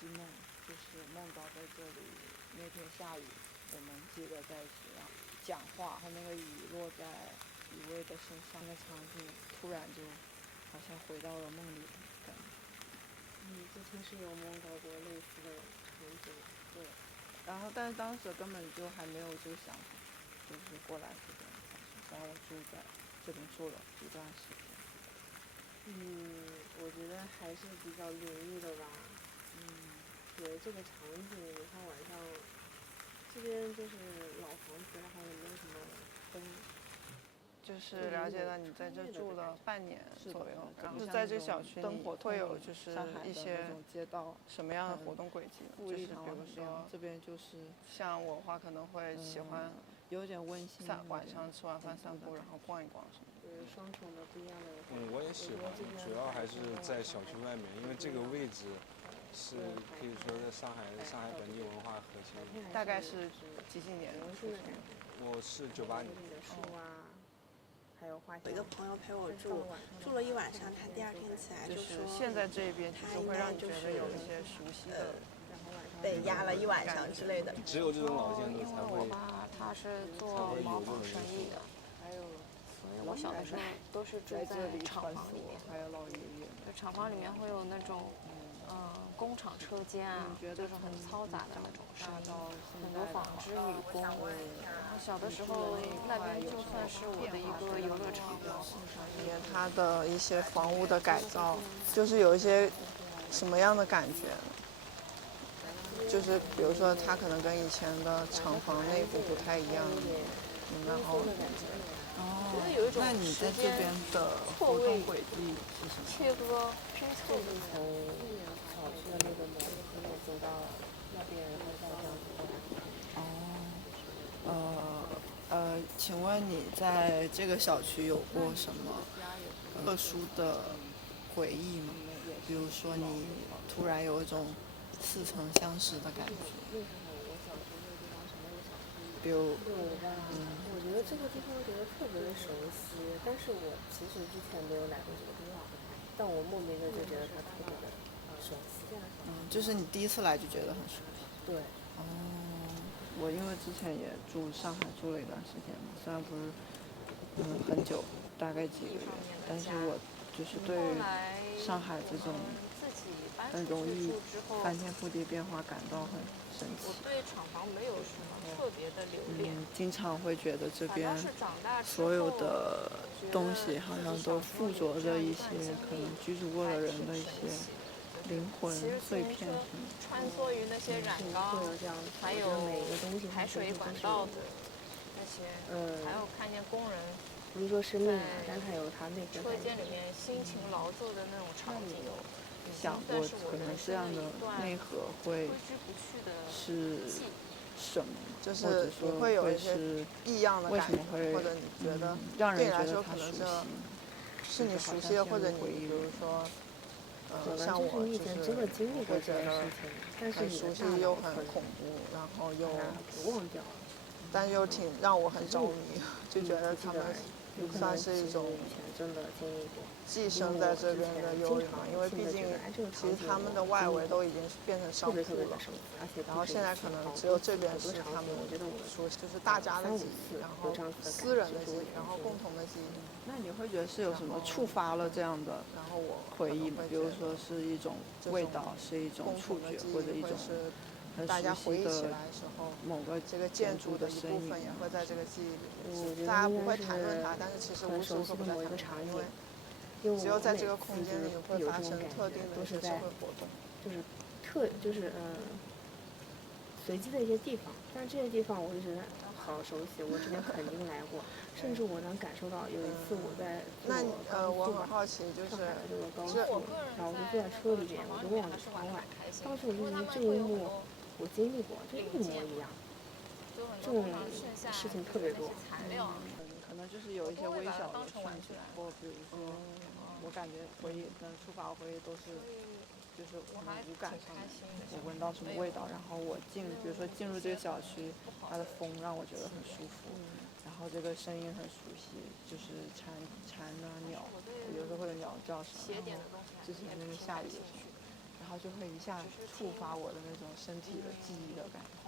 记梦，就是梦到在这里那天下雨，我们几个在一起然后讲话，和那个雨落在一位的身上，那个场景突然就好像回到了梦里的感觉。之前是有梦到过类似的场景。对，然后但是当时根本就还没有这个想法，就是过来这边，然后住在这边住了一段时间。我觉得还是比较灵异的吧。对这个场景，你看晚上这边就是老房子，然后也没有什么灯。就是了解到你在这住了半年左右，然后在这小区灯火会有就是一些街道什么样的活动轨迹呢？就是比如说这边就是像我的话可能会喜欢有点温馨，晚上吃完饭散步，然后逛一逛什么的。双重的不一样的。我也喜欢，主要还是在小区外面，因为这个位置是可以说是上海本地文化核心。大概是几年？我是98年。有一个朋友陪我住了一晚上，他第二天起来就说，现在这边就是会让你觉得有一些熟悉的，被压了一晚上之类的。只有这种老建筑才会。我爸他是做毛纺生意的，所以我小的时候都是住在厂房里面。还有老爷爷，就厂房里面会有那种工厂车间啊，就是很嘈杂的那种声音，很多纺织女工。然后小的时候那边就算是我的一个游乐场。它的一些房屋的改造，就是有一些什么样的感觉呢？就是比如说它可能跟以前的厂房内部不太一样，然后那你在这边的活动轨迹是什么？切割拼凑的。从小区的那个门走到那边，然后再这样子过来。请问你在这个小区有过什么特殊的回忆吗？比如说你突然有一种似曾相识的感觉。比如，我觉得这个地方觉得特别的熟悉，但是我其实之前没有来过这个地方，但我莫名的就觉得它特别的熟悉。就是你第一次来就觉得很熟悉。对。我因为之前也住上海住了一段时间嘛，虽然不是很久，大概几个月，但是我就是对上海这种很容易翻天覆地变化感到很神奇。我对厂房没有什么特别的留恋。经常会觉得这边所有的东西好像都附着着一些可能居住过的人的一些灵魂碎片什么。穿梭于那些染缸，还有排水管道的那些，还有看见工人不是说生命，但它有它那个车间里面辛勤劳作的那种场景。想过可能这样的内核会是什么？就是你会有一些异样的感觉，或者你觉得对你来说可能是你熟悉的，或者你比如说。像我就是会觉得很熟悉又很恐怖，然后又忘掉了，但又挺让我很着迷，就觉得他们算是一种寄生在这边的幽灵嘛，因为毕竟其实他们的外围都已经变成商铺了，然后现在可能只有这边是他们说就是大家的记忆，然后私人的记忆，然后共同的记忆。那你会觉得是有什么触发了这样的回忆吗？比如说是一种味道，是一种触觉，或者一种大家回忆起来的时候，某个这个建筑的一部分也会在这个记忆里。大家不会谈论它，但是其实无时无刻不在谈论它，因为只有在这个空间里会发生特定的社会活动，就是随机的一些地方，但是这些地方我就觉得好熟悉，我之前肯定来过，甚至我能感受到有一次我在我很好奇，就是这个高速，然后我就坐在车里边，我就望着窗外，当时我就觉得这一幕我经历过，就一模一样，这种事情特别多。可能就是有一些微小的瞬间，或比如说，我感觉回忆能触发回忆都是。就是我们五感上面，我闻到什么味道，然后我比如说进入这个小区，它的风让我觉得很舒服，然后这个声音很熟悉，就是蝉啊鸟，有时候会有鸟叫声，之前那个下雨的时候，然后就会一下触发我的那种身体的记忆的感觉。